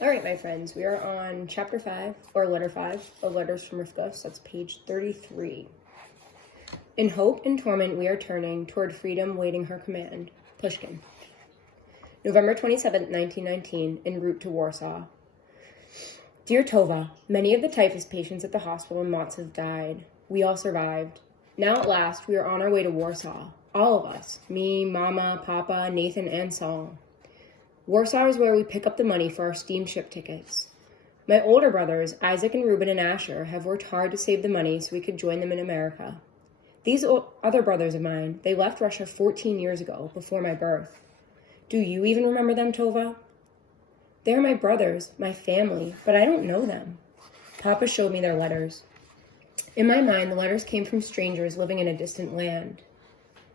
All right, my friends, we are on chapter 5, or letter 5, of Letters from Rifka, so that's page 33. In hope and torment we are turning, toward freedom waiting her command. Pushkin. November 27, 1919, en route to Warsaw. Dear Tova, many of the typhus patients at the hospital in Motz died. We all survived. Now at last we are on our way to Warsaw. All of us. Me, Mama, Papa, Nathan, and Saul. Warsaw is where we pick up the money for our steamship tickets. My older brothers, Isaac and Reuben and Asher, have worked hard to save the money so we could join them in America. These other brothers of mine, they left Russia 14 years ago, before my birth. Do you even remember them, Tova? They are my brothers, my family, but I don't know them. Papa showed me their letters. In my mind, the letters came from strangers living in a distant land.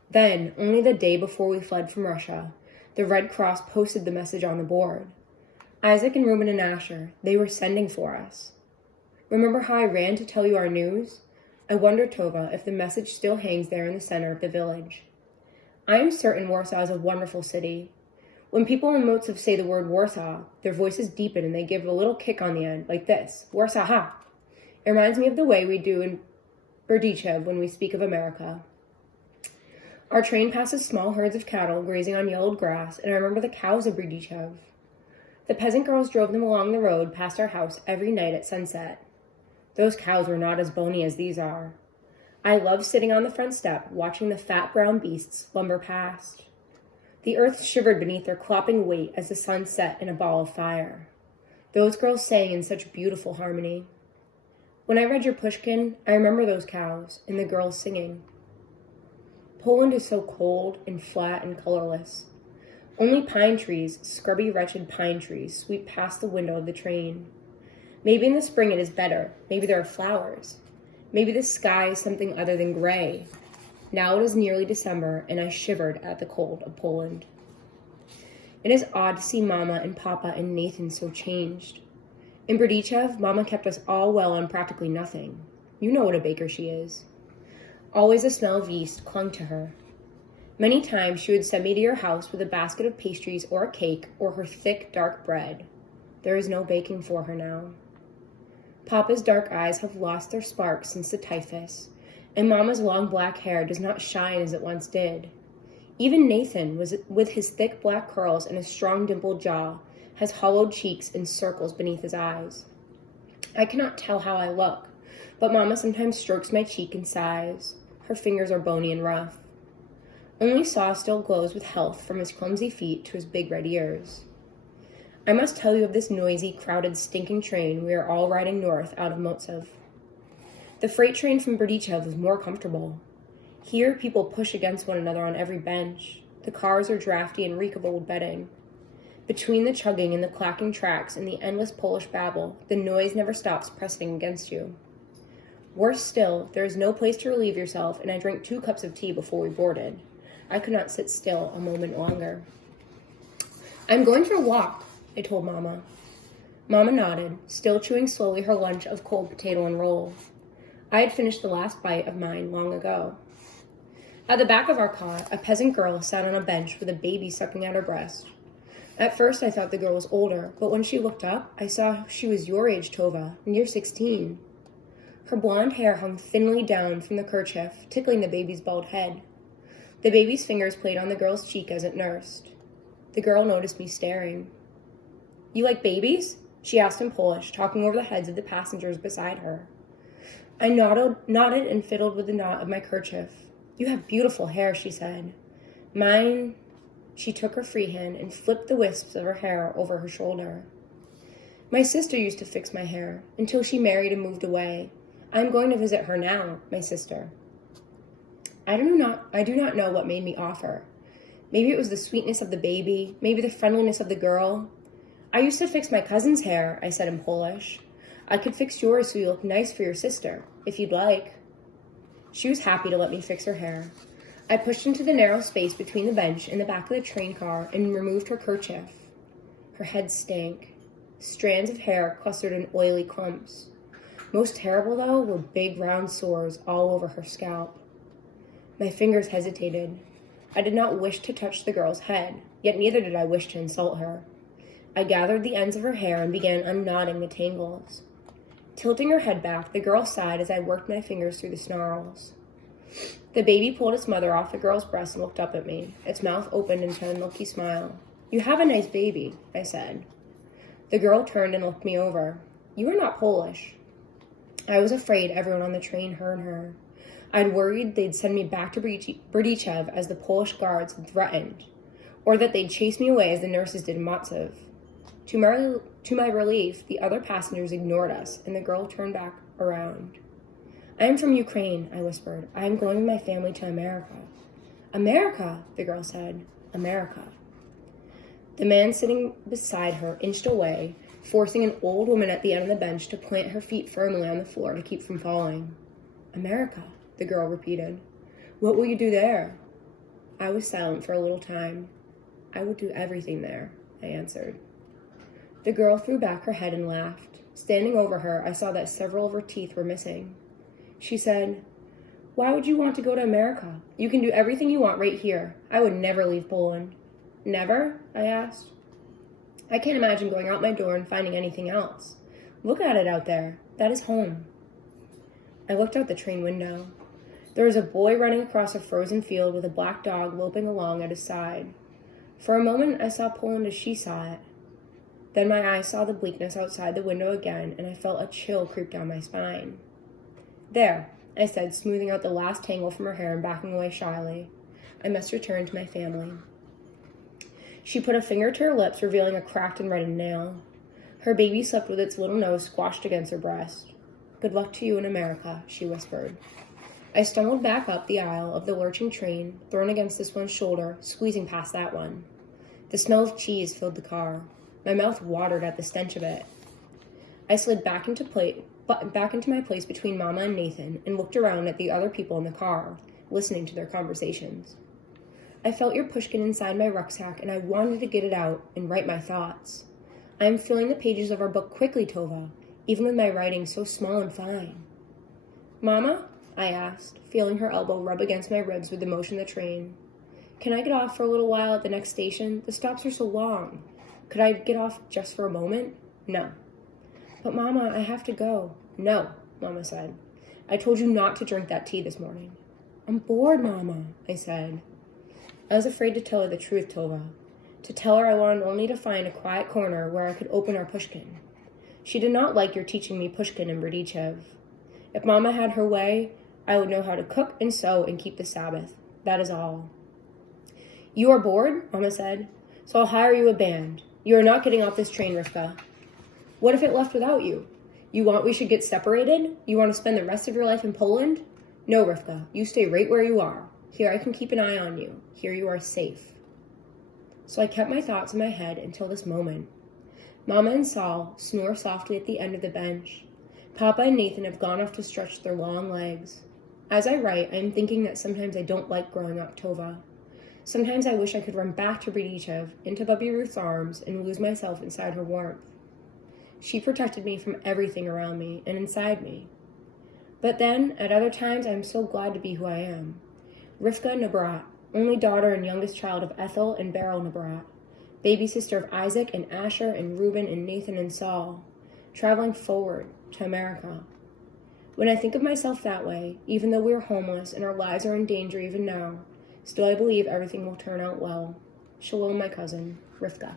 Then, only the day before we fled from Russia, the Red Cross posted the message on the board. Isaac and Reuben and Asher, they were sending for us. Remember how I ran to tell you our news? I wonder, Tova, if the message still hangs there in the center of the village. I am certain Warsaw is a wonderful city. When people in Motz say the word Warsaw, their voices deepen and they give a little kick on the end, like this, Warsaw ha! It reminds me of the way we do in Berdichev when we speak of America. Our train passes small herds of cattle grazing on yellowed grass, and I remember the cows of Berdichev. The peasant girls drove them along the road past our house every night at sunset. Those cows were not as bony as these are. I loved sitting on the front step, watching the fat brown beasts lumber past. The earth shivered beneath their clopping weight as the sun set in a ball of fire. Those girls sang in such beautiful harmony. When I read your Pushkin, I remember those cows and the girls singing. Poland is so cold and flat and colorless. Only pine trees, scrubby, wretched pine trees, sweep past the window of the train. Maybe in the spring it is better. Maybe there are flowers. Maybe the sky is something other than gray. Now it is nearly December, and I shivered at the cold of Poland. It is odd to see Mama and Papa and Nathan so changed. In Berdichev, Mama kept us all well on practically nothing. You know what a baker she is. Always the smell of yeast clung to her. Many times she would send me to your house with a basket of pastries or a cake or her thick, dark bread. There is no baking for her now. Papa's dark eyes have lost their spark since the typhus, and Mama's long black hair does not shine as it once did. Even Nathan, with his thick black curls and his strong dimpled jaw, has hollowed cheeks and circles beneath his eyes. I cannot tell how I look, but Mama sometimes strokes my cheek and sighs. Her fingers are bony and rough. Only Saw still glows with health from his clumsy feet to his big red ears. I must tell you of this noisy, crowded, stinking train we are all riding north out of Motz. The freight train from Berdichev was more comfortable. Here, people push against one another on every bench. The cars are drafty and reek of old bedding. Between the chugging and the clacking tracks and the endless Polish babble, the noise never stops pressing against you. Worse still, there is no place to relieve yourself, and I drank 2 cups of tea before we boarded. I could not sit still a moment longer. I'm going for a walk, I told Mama. Mama nodded, still chewing slowly her lunch of cold potato and roll. I had finished the last bite of mine long ago. At the back of our car, a peasant girl sat on a bench with a baby sucking at her breast. At first, I thought the girl was older, but when she looked up, I saw she was your age, Tova, near 16. Her blonde hair hung thinly down from the kerchief, tickling the baby's bald head. The baby's fingers played on the girl's cheek as it nursed. The girl noticed me staring. You like babies? She asked in Polish, talking over the heads of the passengers beside her. I nodded and fiddled with the knot of my kerchief. You have beautiful hair, she said. Mine... She took her free hand and flipped the wisps of her hair over her shoulder. My sister used to fix my hair, until she married and moved away. I am going to visit her now, my sister. I do not know what made me offer. Maybe it was the sweetness of the baby, maybe the friendliness of the girl. I used to fix my cousin's hair, I said in Polish. I could fix yours so you look nice for your sister, if you'd like. She was happy to let me fix her hair. I pushed into the narrow space between the bench and the back of the train car and removed her kerchief. Her head stank. Strands of hair clustered in oily clumps. Most terrible, though, were big round sores all over her scalp. My fingers hesitated. I did not wish to touch the girl's head, yet neither did I wish to insult her. I gathered the ends of her hair and began unknotting the tangles. Tilting her head back, the girl sighed as I worked my fingers through the snarls. The baby pulled its mother off the girl's breast and looked up at me. Its mouth opened into a milky smile. "You have a nice baby," I said. The girl turned and looked me over. "You are not Polish." I was afraid everyone on the train heard her. I'd worried they'd send me back to Berdichev as the Polish guards had threatened, or that they'd chase me away as the nurses did in Matsev. To my relief, the other passengers ignored us, and the girl turned back around. "I am from Ukraine," I whispered. "I am going with my family to America." "America," the girl said. "America." The man sitting beside her inched away, forcing an old woman at the end of the bench to plant her feet firmly on the floor to keep from falling. "America," the girl repeated. "What will you do there?" I was silent for a little time. "I will do everything there," I answered. The girl threw back her head and laughed. Standing over her, I saw that several of her teeth were missing. She said, "Why would you want to go to America? You can do everything you want right here. I would never leave Poland." "Never?" I asked. "I can't imagine going out my door and finding anything else. Look at it out there. That is home." I looked out the train window. There was a boy running across a frozen field with a black dog loping along at his side. For a moment, I saw Poland as she saw it. Then my eyes saw the bleakness outside the window again, and I felt a chill creep down my spine. "There," I said, smoothing out the last tangle from her hair and backing away shyly. "I must return to my family." She put a finger to her lips, revealing a cracked and reddened nail. Her baby slept with its little nose squashed against her breast. "Good luck to you in America," she whispered. I stumbled back up the aisle of the lurching train, thrown against this one's shoulder, squeezing past that one. The smell of cheese filled the car. My mouth watered at the stench of it. I slid back into my place between Mama and Nathan and looked around at the other people in the car, listening to their conversations. I felt your pushkin inside my rucksack, and I wanted to get it out and write my thoughts. I am filling the pages of our book quickly, Tova, even with my writing so small and fine. "Mama?" I asked, feeling her elbow rub against my ribs with the motion of the train. "Can I get off for a little while at the next station? The stops are so long. Could I get off just for a moment?" "No." "But, Mama, I have to go." "No," Mama said. "I told you not to drink that tea this morning." "I'm bored, Mama," I said. I was afraid to tell her the truth, Tova. To tell her I wanted only to find a quiet corner where I could open our pushkin. She did not like your teaching me pushkin in Berdichev. If Mama had her way, I would know how to cook and sew and keep the Sabbath. That is all. "You are bored?" Mama said. "So I'll hire you a band. You are not getting off this train, Rifka." "What if it left without you? You want we should get separated? You want to spend the rest of your life in Poland?" "No, Rifka, you stay right where you are. Here I can keep an eye on you. Here you are safe." So I kept my thoughts in my head until this moment. Mama and Saul snore softly at the end of the bench. Papa and Nathan have gone off to stretch their long legs. As I write, I am thinking that sometimes I don't like growing up, Tova. Sometimes I wish I could run back to Berdichev, into Bubby Ruth's arms, and lose myself inside her warmth. She protected me from everything around me and inside me. But then, at other times, I am so glad to be who I am. Rifka Nabrat, only daughter and youngest child of Ethel and Beryl Nabrat, baby sister of Isaac and Asher and Reuben and Nathan and Saul, traveling forward to America. When I think of myself that way, even though we are homeless and our lives are in danger even now, still I believe everything will turn out well. Shalom, my cousin, Rifka.